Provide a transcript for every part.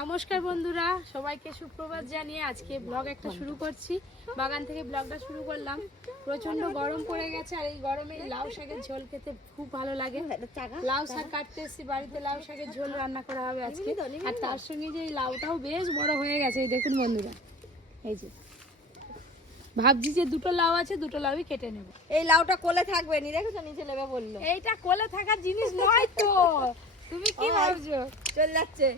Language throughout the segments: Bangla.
নমস্কার বন্ধুরা, সবাইকে সুপ্রভাত জানিয়ে আজকে ব্লগ একটা শুরু করছি। বাগান থেকে ব্লগটা শুরু করলাম। প্রচন্ড গরম পড়ে গেছে আর এই গরমে লাউ শাকের ঝোল খেতে খুব ভালো লাগে। লাউ শাক কাটতে এসেছি বাড়িতে, লাউ শাকের ঝোল রান্না করা হবে আজকে। আর তার সঙ্গে যে এই লাউটাও বেশ বড় হয়ে গেছে, এই দেখুন বন্ধুরা, এই যে ভাবছি যে দুটো লাউ আছে, দুটো লাউই কেটে নেব। এই লাউটা কোলে থাকবে নি, দেখেছো নিচে নেবে বললো। এইটা কোলে থাকার জিনিস নয় তো, তুমি কি ভাবছো? চলে যাচ্ছে।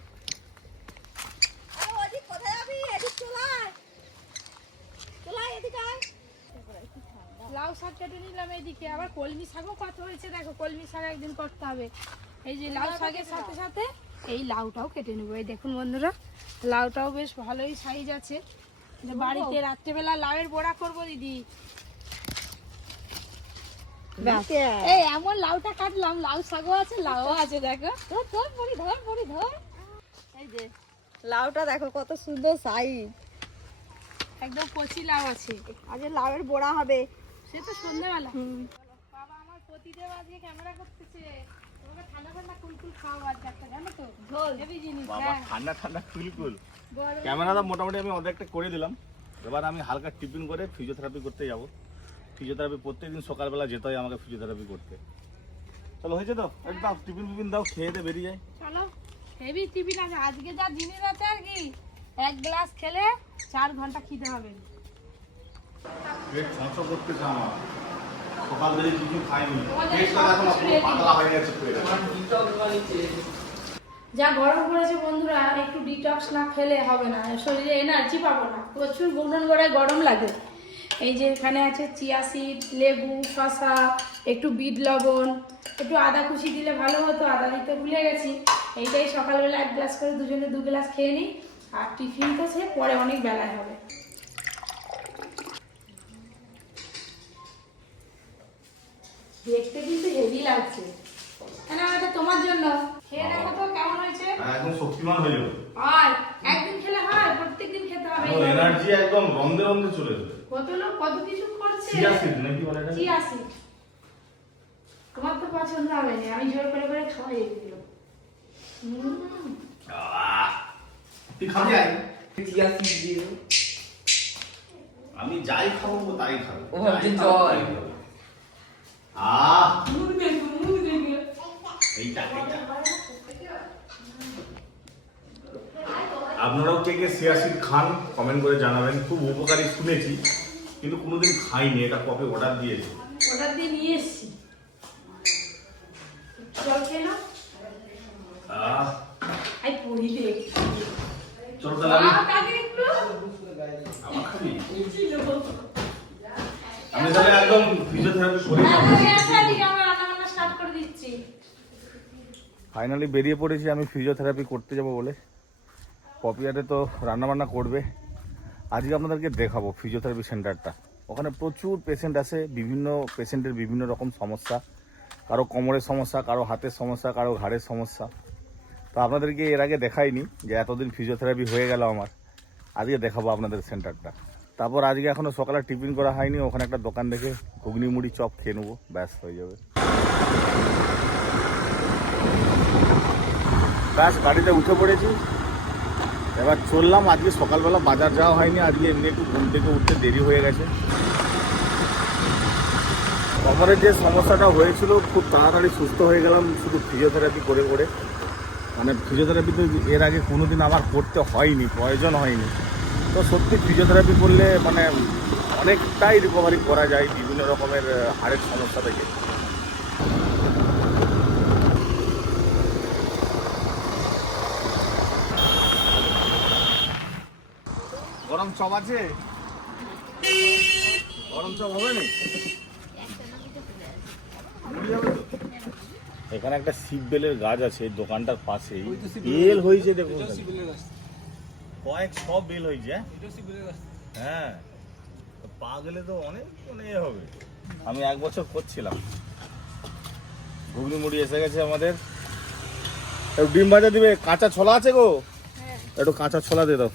কোথায় যাবি? এদিক চলাই চলাই, এদিকে আয়। লাউ শাক কেটে নিলাম, এইদিকে আবার কলমি শাকও কত হয়েছে দেখো। কলমি শাক একদিন করতে হবে। এই যে লাউ শাকের সাথে সাথে এই লাউটাও কেটে নেবো। এই দেখুন বন্ধুরা, লাউটাও বেশ ভালোই সাইজ আছে। বাড়িতে রাত্রেবেলা লাউয়ের বড়া করবো দিদি। এই এমন লাউটা কাটলাম, লাউ শাকও আছে, লাউও আছে দেখো। ধর পড়ি ধর। এই যে লাউটা দেখো কত সুন্দর সাইজ, একদম কচি লাউ আছে। আজ লাউয়ের বড়া হবে। সে তো সন্ধ্যাবেলা। বাবা আমার প্রতিদেব আজকে ক্যামেরা করতেছে। তোমাকে ঠান্ডা ঠান্ডা কুলকুল খাওয়া আজকে একটা, জানো তো? হেভি জিনিস। বাবা ঠান্ডা ঠান্ডা কুলকুল। ক্যামেরাটা মোটামুটি আমি অর্ধেকটা করে দিলাম। এবার আমি হালকা টিফিন করে ফিজিওথেরাপি করতে যাব। ফিজিওথেরাপি প্রত্যেকদিন সকালবেলা যেতে হয় আমাকে ফিজিওথেরাপি করতে। চলো হয়েছে তো, একদম টিফিন দাও, খেয়ে দিয়ে বেরিয়ে যায়। চলো, হেভি টিফিন আছে আজকে, যা জিনিস আছে আর কি। এক গ্লাস খেলে 4 ঘন্টা খেতে হবে। পেট ছমছম করতেছে আমার। সকাল থেকে কিছু খাইনি। পেটটা এখন পুরো পাতলা হয়ে গেছে পুরো। যা গরম পড়েছে বন্ধুরা, একটু ডিটক্স না খেলে হবে না, শরীরে এনার্জি পাবো না। প্রচুর গুনগুন করে গরম লাগে। এই যে এখানে আছে চিয়া সিড, লেবু, শসা, একটু বিট লবণ, একটু আদা কুচি দিলে ভালো হতো, আদা দিতে ভুলে গেছি। এইটাই সকালবেলা 1 গ্লাস করে দুজনে 2 গ্লাস খেয়ে নিই। আর টিফিন তো সে পরে অনেক বেলায় হবে। দেখতে কিন্তু হেভি লাগছে। এটা তোমার জন্য খেয়ে দেখো তো কেমন হয়েছে। একদম শক্তিমান হয়ে যাবে। আর একদিন খেলে হয়, প্রত্যেকদিন খেতে হবে। আমার এনার্জি একদম রন্ধে চলে যাবে। কত লোক কত কিছু করছে। চিয়া সিড নাকি বলে এটা? Chia seed. তোমার তো পছন্দ হবে না, আমি জোর করে খাওয়াই এগুলো। তুই খাবি আই? চিয়া সিড দিয়ে আমি যাই খাবো তাই খাবো। ও ভাবছি জল। আপনারাও কে কে চিয়া সিড খান কমেন্ট করে জানাবেন। খুব উপকারী শুনেছি, কিন্তু কোনোদিন খাইনি। এটা কবে অর্ডার দিয়েছি, অর্ডার দিয়ে নিয়ে এসেছি। জল খেয়ে নাও। আই পড়ি দে। চলো তাহলে আমি তাহলে একদম ফিজিওথেরাপি করে ফাইনালি বেরিয়ে পড়েছি আমি ফিজিওথেরাপি করতে যাব বলে। পপিয়ারে তো রান্নাবান্না করবে। আজকে আপনাদেরকে দেখাবো ফিজিওথেরাপি সেন্টারটা। ওখানে প্রচুর পেশেন্ট আছে, বিভিন্ন পেশেন্টের বিভিন্ন রকম সমস্যা। কারো কোমরের সমস্যা, কারো হাতের সমস্যা, কারো ঘাড়ের সমস্যা। তো আপনাদেরকে এর আগে দেখাইনি যে এতদিন ফিজিওথেরাপি হয়ে গেল আমার। আজকে দেখাবো আপনাদের সেন্টারটা। তারপর আজকে এখনও সকালে টিফিন করা হয়নি, ওখানে একটা দোকান দেখে ঘুগনি মুড়ি চপ খেয়ে নেবো, ব্যাস হয়ে যাবে। ব্যাস গাড়িতে উঠে পড়েছি, এবার চললাম। আজকে সকালবেলা বাজার যাওয়া হয়নি, আজকে এমনি একটু ঘুম থেকে উঠতে দেরি হয়ে গেছে। কোমরের যে সমস্যাটা হয়েছিল খুব তাড়াতাড়ি সুস্থ হয়ে গেলাম শুধু ফিজিওথেরাপি করে করে। মানে ফিজিওথেরাপি তো এর আগে কোনোদিন আমার করতে হয়নি, প্রয়োজন হয়নি। তো সত্যি ফিজিওথেরাপি করলে মানে অনেকটাই রিকভারি করা যায় বিভিন্ন রকমের হাড়ের সমস্যা থেকে। গরম চপ আছে? গরম চপ হবে না? এখানে একটা শিব বেলের গাছ আছে এই দোকানটার পাশেই। বেল হয়েছে দেখুন, কয়েক সব বেল হয়েছে। হ্যাঁ, পা গেলে তো অনেক হবে। আমি 1 বছর করছিলাম। ঘুগনি মুড়ি এসে গেছে আমাদের। একটু ডিম ভাজা দিবে? কাঁচা ছোলা আছে গো? একটু কাঁচা ছোলা দিয়ে দাও।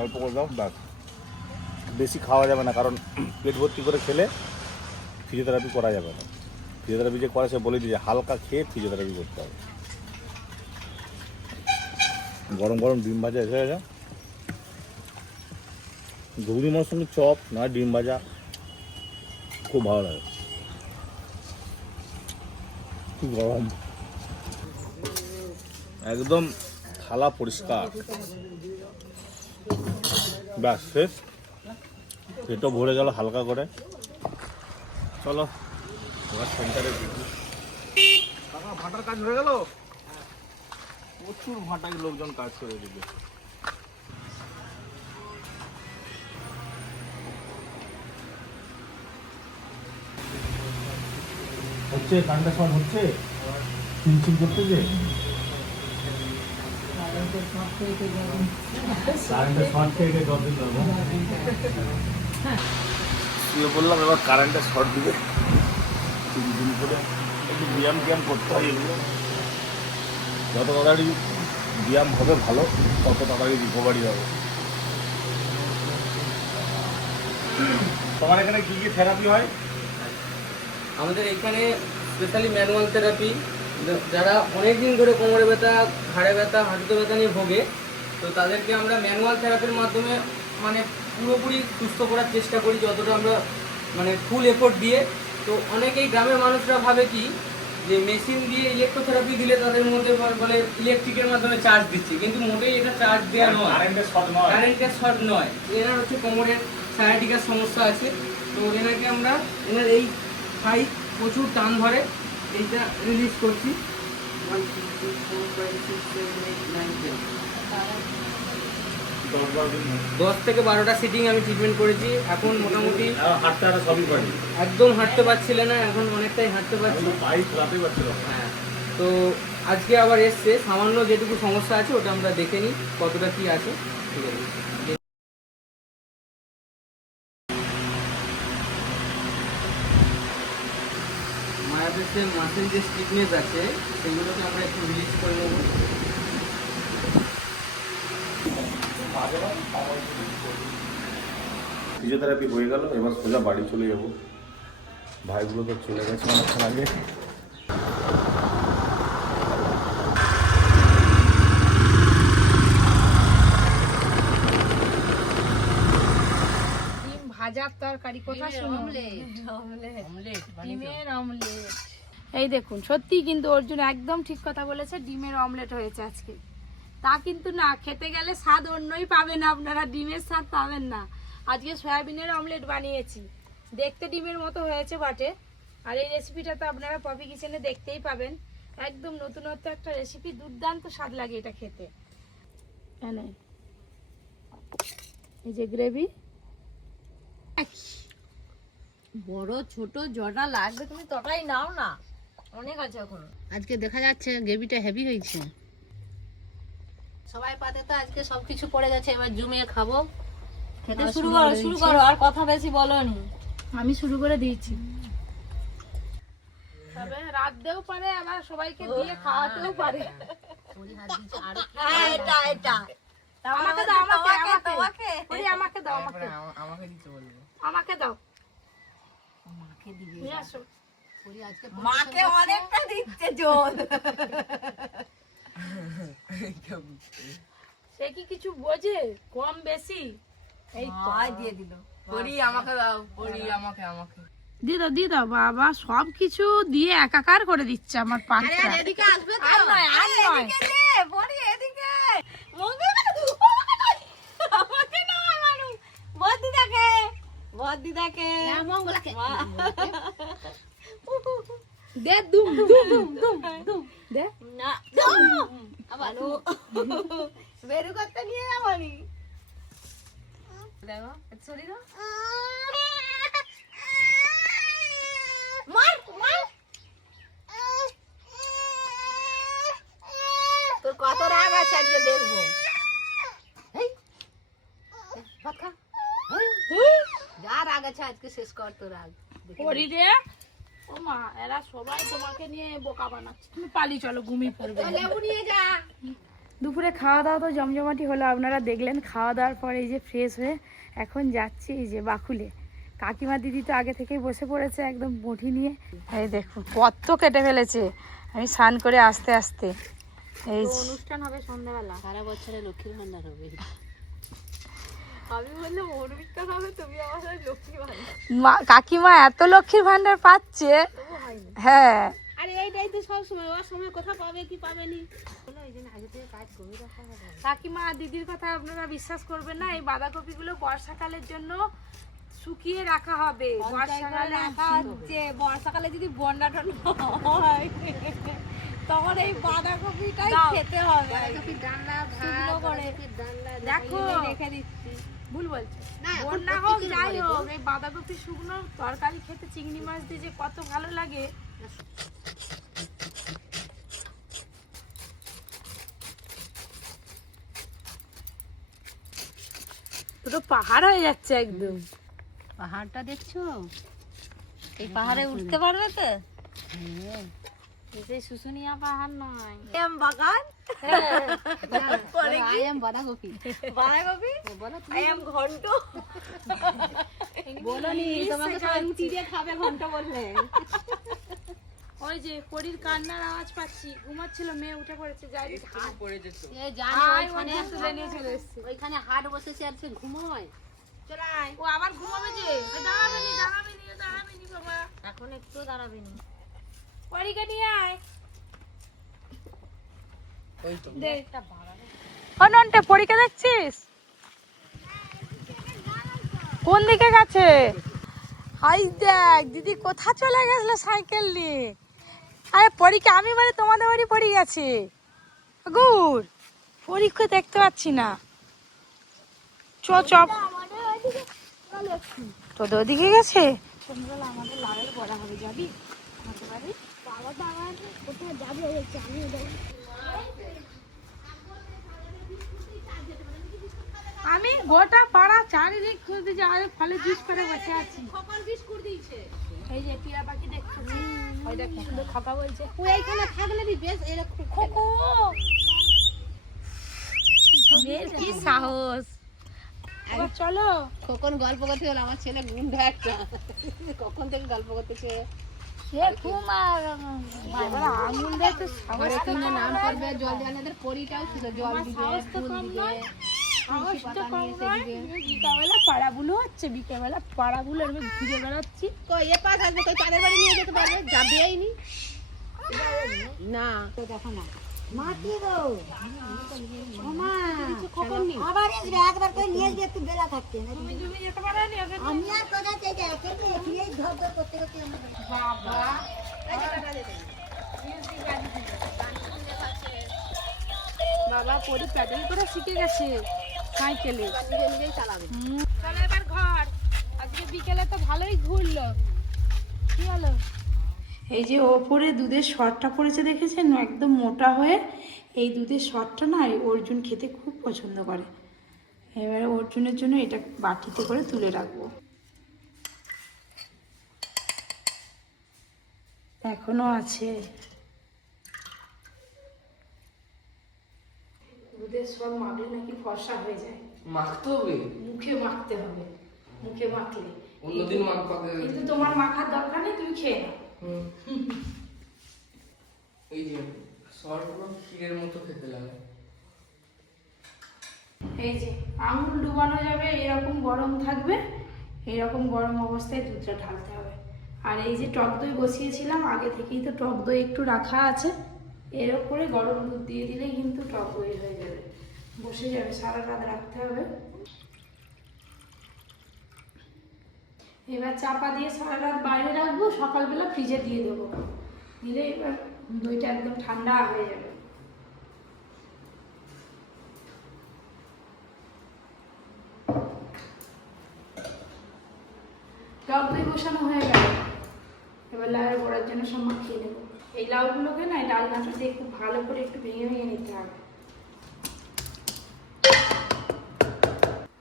অল্প করে দাও, ব্যাস। বেশি খাওয়া যাবে না, কারণ পেট ভর্তি করে খেলে ফিজিওথেরাপি করা যাবে না। ফিজিওথেরাপি যে করে সে বলে দিয়েছে হালকা খেয়ে ফিজিওথেরাপি করতে হবে। গরম গরম ডিম ভাজা এসে গেছে, ঘুগনি মোর সঙ্গে চপ না ডিম ভাজা খুব ভালো লাগে। কি গরম, একদম থালা পরিষ্কার, ব্যাস শেষ। পেটও ভরে গেল হালকা করে। চলো এবার সেন্টারে ভাটার কাজ হয়ে গেল, প্রচুর ভাটায় লোকজন কাজ করে দিবে। হচ্ছে কান্ডা শট হচ্ছে, চিনচিন করতে যে বললাম এবার কারেন্টের শর্ট দিবে, 3 দিন করে একটু ব্যায়াম করতে হয়। এগুলো যত তাড়াতাড়ি ব্যায়াম হবে ভালো, তত তাড়াতাড়ি রিকভারি হবে। তোমার এখানে কি কি থেরাপি হয়? আমাদের এখানে স্পেশালি ম্যানুয়াল থেরাপি, যারা অনেক দিন ধরে কোমরে ব্যথা, ঘাড়ে ব্যথা, হাঁটুতে ব্যথা নিয়ে ভোগে, তো তাদেরকে আমরা ম্যানুয়াল থেরাপির মাধ্যমে মানে পুরোপুরি সুস্থ করার চেষ্টা করি, যতটা আমরা মানে ফুল এফোর্ট দিয়ে। তো অনেকেই গ্রামের মানুষরা ভাবে কি যে মেশিন দিয়ে ইলেকট্রোথেরাপি দিলে তাদের মধ্যে বলে ইলেকট্রিকের মাধ্যমে চার্জ দিচ্ছে, কিন্তু মোটেই এটা চার্জ দেওয়া নয়, কারেন্টের শর্ট নয়। এনার হচ্ছে কোমরের সায়াটিকার সমস্যা আছে, তো এনাকে আমরা এনার এই হাই প্রচুর টান ধরে এইটা রিলিজ করছি। 1 2 3 4 5 6 7 8 9 10 10 থেকে 12টা সিটিং আমি ট্রিটমেন্ট করেছি। এখন মোটামুটি হাঁটতে হাঁটা সবই পারি, একদম হাঁটতে পারছিলে না, এখন অনেকটাই হাঁটতে পারছি। হ্যাঁ, তো আজকে আবার এসছে, সামান্য যেটুকু সমস্যা আছে ওটা আমরা দেখে নিই কতটা কি আছে। ঠিক আছে, মায়াদের যে মাসেল যে স্টিফনেস আছে সেগুলোকে আমরা একটু রিলিজ করে নেব। ফিজিওথেরাপি হয়ে গেল, এবার সোজা বাড়ি চলে যাবো। ভাইগুলো তো চলে গেছে অনেকক্ষণ আগে। ডিম ভাজার তরকারি কোথা শুনো? ডিমের অমলেট। এই দেখুন, সত্যি কিন্তু অর্জুন একদম ঠিক কথা বলেছে, ডিমের অমলেট হয়েছে আজকে। তা কিন্তু না, খেতে গেলে স্বাদ অন্যই পাবেন আপনারা, ডিমের স্বাদ পাবেন না। আজকে সয়াবিনের অমলেট বানিয়েছি, দেখতে ডিমের মতো হয়েছে বটে। আর এই রেসিপিটা তো আপনারা পপি কিচেনে দেখতেই পাবেন, একদম নতুনত্ব একটা রেসিপি, দুর্দান্ত স্বাদ লাগে এটা খেতে। এই যে গ্রেভি, বড় ছোট জটা লাগবে, তুমি তটাই নাও না, অনেক আছে এখনো। আজকে দেখা যাচ্ছে গ্রেভিটা হেভি হয়েছে। সবাই পাতে তো আজকে সবকিছু পড়ে গেছে, এবার জমিয়ে খাবো। খেতে আর শুরু শুরু করে করো, আর কথা বেশি বলোনি। আমি শুরু করে দিয়েছি, তবে রাত দেও পারে, আবার সবাইকে দিয়ে খাওয়াতেও পারে। এটা এটা আমাকে দাও, আমাকে আমাকে দাও, আমাকে দিতে বলবো। আমাকে দাও, মাকে দিবি, নিয়ে আসো। মাকে অনেকটা দিচ্ছে জোর। সে কি কিছু বোঝে কম বেশি? এই তো দিয়ে দিল। পরি আমাকে দাও, পরি আমাকে দিয়ে দাও বাবা, সব কিছু দিয়ে একাকার করে দিচ্ছে আমার পাত্রা। এদিকে আসবে তো, আর নয়, আর নয়। এদিকে দে, বড়ি এদিকে। আমাকে নয় মানু, বদ্দিদাকে না, মঙ্গলাকে দে, দুম দুম দুম দুম দুম দে না, আবার বেরু করতে নিয়ে যাবনি। দেখো সরি দাও, মার মার। তোর কত রাগ আছে আজকে দেখবো। এই, ভাত খা। যা রাগ আছে আজকে শেষ কর তোর রাগ। করি রে। ও মা, এরা সবাই তোমাকে নিয়ে বোকা বানাচ্ছে, তুমি পালি চলো, ঘুমিয়ে পড়বে। লেবু নিয়ে যা। দুপুরে খাওয়া দাওয়া তো জমজমাটি হলো, আপনারা দেখলেন। খাওয়া দাওয়ার পরে এই যে ফ্রেশ হয়ে এখন যাচ্ছি এই যে বাকুলে, কাকিমা দিদি তো আগে থেকেই বসে পড়েছে একদম বটি নিয়ে। এই দেখো কত কেটে ফেলেছে, আমি স্নান করে আস্তে আস্তে। এই অনুষ্ঠান হবে সন্ধ্যাবেলা, সারা বছরে লক্ষ্মীর ভান্ডার হবে। আমি বললাম কাকিমা এত লক্ষ্মীর ভান্ডার পাচ্ছে। হ্যাঁ আরে এইটাই তো সব সময়, ওর সময় কোথা পাবে কি পাবে নি, এই জন্য আগে থেকে কাজ করে রাখা হবে। কাকিমা দিদির কথা আপনারা বিশ্বাস করবেন না, এই বাঁধাকপিগুলো বর্ষাকালের জন্য শুকিয়ে রাখা হবে। বর্ষাকালে রাখা হচ্ছে, বর্ষাকালে যদি বন্যা টন্যা হয় তখন এই বাঁধাকপিটাই খেতে হবে। বাঁধাকপির ডালনা ভাত করে দেখো রেখে দিচ্ছি। ভুল বলছো, বন্যা হোক যাই হোক, এই বাঁধাকপি শুকনো তরকারি খেতে চিংড়ি মাছ দিয়ে যে কত ভালো লাগে। পুরো পাহাড় হয়ে যাচ্ছে একদম। পাহাড়টা দেখছো, এই পাহাড়ে উঠতে পারবে তো? এই শুশুনিয়া পাহাড় নয়, আম বাগান, আই এম বাঁধাকপি, বাঁধাকপি আই এম ঘন্ট। বলনি তোমাকে সবাই রুটি দিয়ে খাবে ঘন্ট বললে। ওই যে পরীর কান্নার আওয়াজ পাচ্ছি, ঘুমাচ্ছিল, মেয়ে উঠে পড়েছে। যাই পড়ে যেত। এ জানি ওইখানে তুলে নিয়ে চলে এসছে। ওইখানে হাট বসেছে আর সে ঘুমোয়। চলাই ও আবার ঘুমাবে যে, দাঁড়াবে নি বাবা, এখন একটু দাঁড়াবে নি। পরীকে নিয়ে আয়। ওই তো দেখ অনন্টে পরীকে দেখছিস কোন দিকে গেছে? হাই দেখ দিদি কোথা চলে গেছিল সাইকেল নিয়ে। আরে পরীকে আমি মানে তোমাদের বাড়ি পড়ে গেছে। গুড, পরীক্ষা দেখতে পাচ্ছি না। চপ তোদের ওদিকে গেছে। সন্ধ্যাবেলা আমাদের লালের বড়া হবে, যাবি আমাদের বাড়ি? বাবা বাগান কোথায় যাবে বলছে, আমি আমি গোটা পাড়া চারিদিক খুঁজতে যাই, ফলে জুস করে বসে আছি। খোকন বিস্কুট দিয়েছে। এই যে টিয়া পাখি দেখছো, ওই দেখ সুন্দর খোকা বলছে ও এইখানে থাকলে দি বেশ এরকম খোকো। মেয়ের কি সাহস। এবার চলো। খোকন গল্প করতে গেল, আমার ছেলে গুন্ডা একটা, কখন থেকে গল্প করতেছে। সে ঘুম আর এবার আঙুল দিয়ে তো সাহস তো ঘরে নাম করবে, জল দেওয়ার পরিটাও ছিল, জল দিবে, ফুল দিবে, সাহস তো কম নয়। বিকালবেলা পাড়াগুলো হচ্ছে, বিকেলবেলা পাড়াগুলো এরকম ঘুরে বেড়াচ্ছি। কই এ পাশ আসবে, কই তাদের বাড়ি নিয়ে যেতে পারবে? যাবেই নি না, তো দেখো না মাটি গো ওমা খবর নেই। আবার আসবে, একবার করে নিয়ে আসবে, একটু বেলা থাকতে। তুমি যেতে পারো নি ওকে? আমি আর কোথা থেকে একেবারে এখানেই ধর ধর করতে করতে আমরা বাবা বাবা পরি প্যাডেল করে শিখে গেছে সাইকেলে। নিজেই চালাবে। চলো এবার ঘর। আজকে বিকেলে তো ভালোই ঘুরলো। কি হলো? এই যে ওপরে দুধের শরটা পড়েছে দেখেছেন, একদম মোটা হয়ে। এই দুধের শরটা না অর্জুন খেতে খুব পছন্দ করে। এবারে অর্জুনের জন্য এটা বাটিতে করে তুলে রাখবো। এখনো আছে। দুধের সর মাখলে নাকি ফর্সা হয়ে যায়। মাখতে হবে, মুখে মাখতে হবে, মুখে মাখলে। অন্যদিন মাখতে হবে। কিন্তু তোমার মাখার দরকার নেই, তুমি খেয়ে নাও। এই যে সরগুলো ক্ষীরের মতো খেতে লাগে। এই যে আঙুল ডুবানো যাবে, এরকম গরম থাকবে, এরকম গরম অবস্থায় দুধটা ঢালতে হবে। আর এই যে টক দই বসিয়েছিলাম আগে থেকেই, তো টক দই একটু রাখা আছে, এর উপরে গরম দুধ দিয়ে দিলেই কিন্তু টক দই হয়ে যাবে, বসে যাবে। সারা রাত রাখতে হবে। এবার চাপা দিয়ে সারা রাত বাইরে রাখবো, সকালবেলা ফ্রিজে দিয়ে দেবো। দিলে এবার দইটা একদম ঠান্ডা হয়ে যাবে। টক দই বসানো হয়ে গেল, এবার লাউয়ের বড়ার জন্য সব মাখিয়ে নেবো। এই লাউগুলোকে না ডালনাটা দিয়ে খুব ভালো করে একটু ভেঙে ভেঙে নিতে হবে।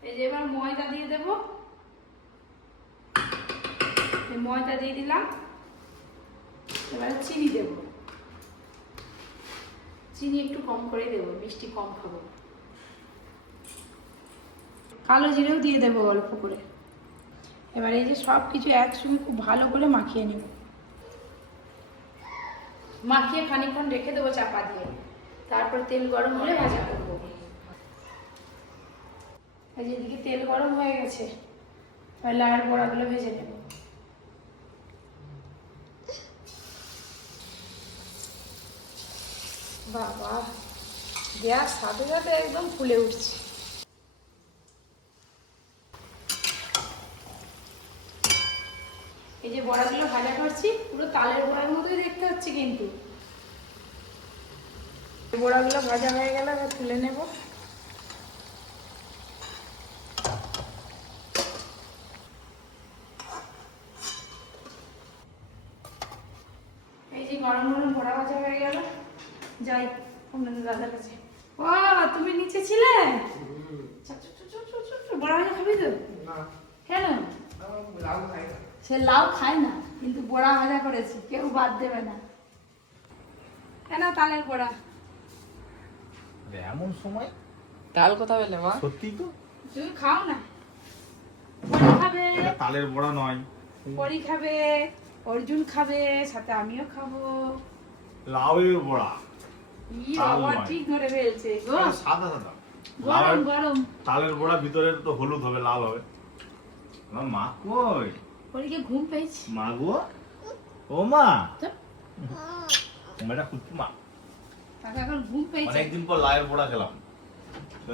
এই যে এবার ময়দা দিয়ে দেবো, ময়দা দিয়ে দিলাম। এবার চিনি দেব, চিনি একটু কম করে দেবো, মিষ্টি কম খাবো। কালো জিরেও দিয়ে দেবো অল্প করে। এবার এই যে সব কিছু একসঙ্গে খুব ভালো করে মাখিয়ে নেব, মাখিয়ে খানিকক্ষণ রেখে দেবো চাপা দিয়ে, তারপর তেল গরম হলে ভাজা করবো। এই যে এদিকে তেল গরম হয়ে গেছে, এবার লাউয়ের বড়াগুলো ভেজে নেব। বাবা, গ্যাস সাথে সাথে একদম ফুলে উঠছে। এই যে বড়াগুলো ভাজা করছি, পুরো তালের বড়ার মতোই দেখতে হচ্ছে কিন্তু। বড়াগুলো ভাজা হয়ে গেলে এবার তুলে নেব। এই যে গরম গরম বড়া ভাজা হয়ে গেল, যাই আপনাদের দাদার কাছে। ও তুমি নিচে ছিলে? বড়া ভাজা খাবি তো? কেন? সে লাউ খায় না, কিন্তু বড়া ভাজা করেছি, কেউ বাদ দেবে না। কেন তালের বড়া? এমন সময় তাল কোথা পেলে মা? সত্যি তো, তুমি খাও না, বড়ি খাবে, এটা তালের বড়া নয়, বড়ি খাবে, অর্জুন খাবে, সাথে আমিও খাবো। লাউয়ের বড়া। ই তাল বাবা, নয়। ঠিক ধরে ফেলছে গো। এটা সাদা সাদা গরম লাউয়ের- গরম। তালের বড়া ভিতরে তো হলুদ হবে, লাল হবে। আমার মা কই? ওদিকে ঘুম পেয়েছি মা গো, ও মা, তো, এটা কুচু মা। তাকে এখন ঘুম পেয়েছে। অনেকদিন পর লাউয়ের বড়া খেলাম, তো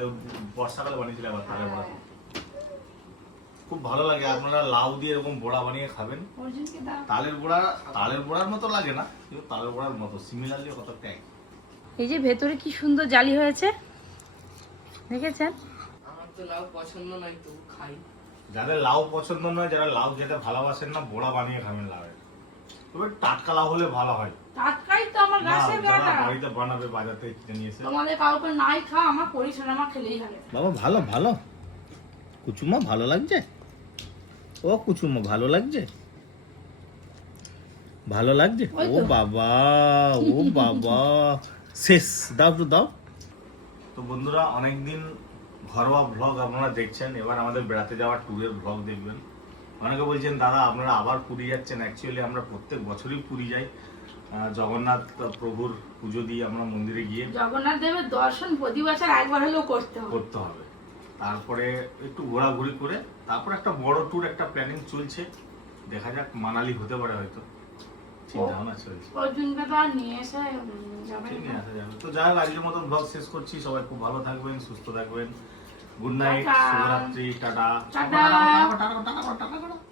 বর্ষাকালে বানিয়েছিলাম আবার তালের বড়া। খুব ভালো লাগে, আপনারা লাউ দিয়ে এরকম বড়া বানিয়ে খাবেন। অর্জুনকে দাও। তালের বড়ার মতো লাগে না, কিন্তু তালের বড়ার মতো সিমিলারলি কতটা এক। এই যে ভেতরে কি সুন্দর জালি হয়েছে, দেখেছেন? আমার তো লাউ পছন্দ নয়, তবু খাই। যাদের লাউ পছন্দ নয়, যারা লাউ খেতে ভালোবাসেন না, বড়া বানিয়ে খাবেন লাউয়ের। তবে টাটকা লাউ হলে ভালো হয়। টাটকাই তো আমার না, গাছের যারা বেটা। বাড়িতে বানাবে বাজার থেকে কিনে নিয়ে এসে। তোমাদের কাউকে নাই খা, আমার পরিশ্রম আমার খেলেই হবে। বাবা ভালো ভালো, কুচুমা ভালো লাগছে? ও কুচুমা ভালো লাগছে? ভালো লাগছে? ওই ও তো। বাবা, ও বাবা, শেষ, দাও তো দাও। তো বন্ধুরা, অনেকদিন ঘরোয়া ব্লগ আপনারা দেখছেন, এবার আমাদের বেড়াতে যাওয়ার ট্যুরের ব্লগ দেখবেন। অনেকে বলছেন দাদা আপনারা আবার পুরী যাচ্ছেন। অ্যাকচুয়ালি আমরা প্রত্যেক বছরই পুরী যাই, জগন্নাথ প্রভুর পুজো দিয়ে আমরা মন্দিরে গিয়ে জগন্নাথ দেবের দর্শন প্রতি বছর একবার হলেও করতে হবে। করতে হবে। তারপরে একটু ঘোরাঘুরি করে তারপর একটা বড় ট্যুর, একটা প্ল্যানিং চলছে, দেখা যাক মানালি হতে পারে হয়তো, চিন্তা ভাবনা চলছে। অর্জুনকে তো আর নিয়ে এসে যাবে ঠিক না। নিয়ে আসা যাবে। তো যাই হোক, আজকের মতন ব্লগ শেষ করছি। সবাই খুব ভালো থাকবেন, সুস্থ থাকবেন। Good night, tata. শুভরাত্রি, tata. Tata. Tata tata tata tata.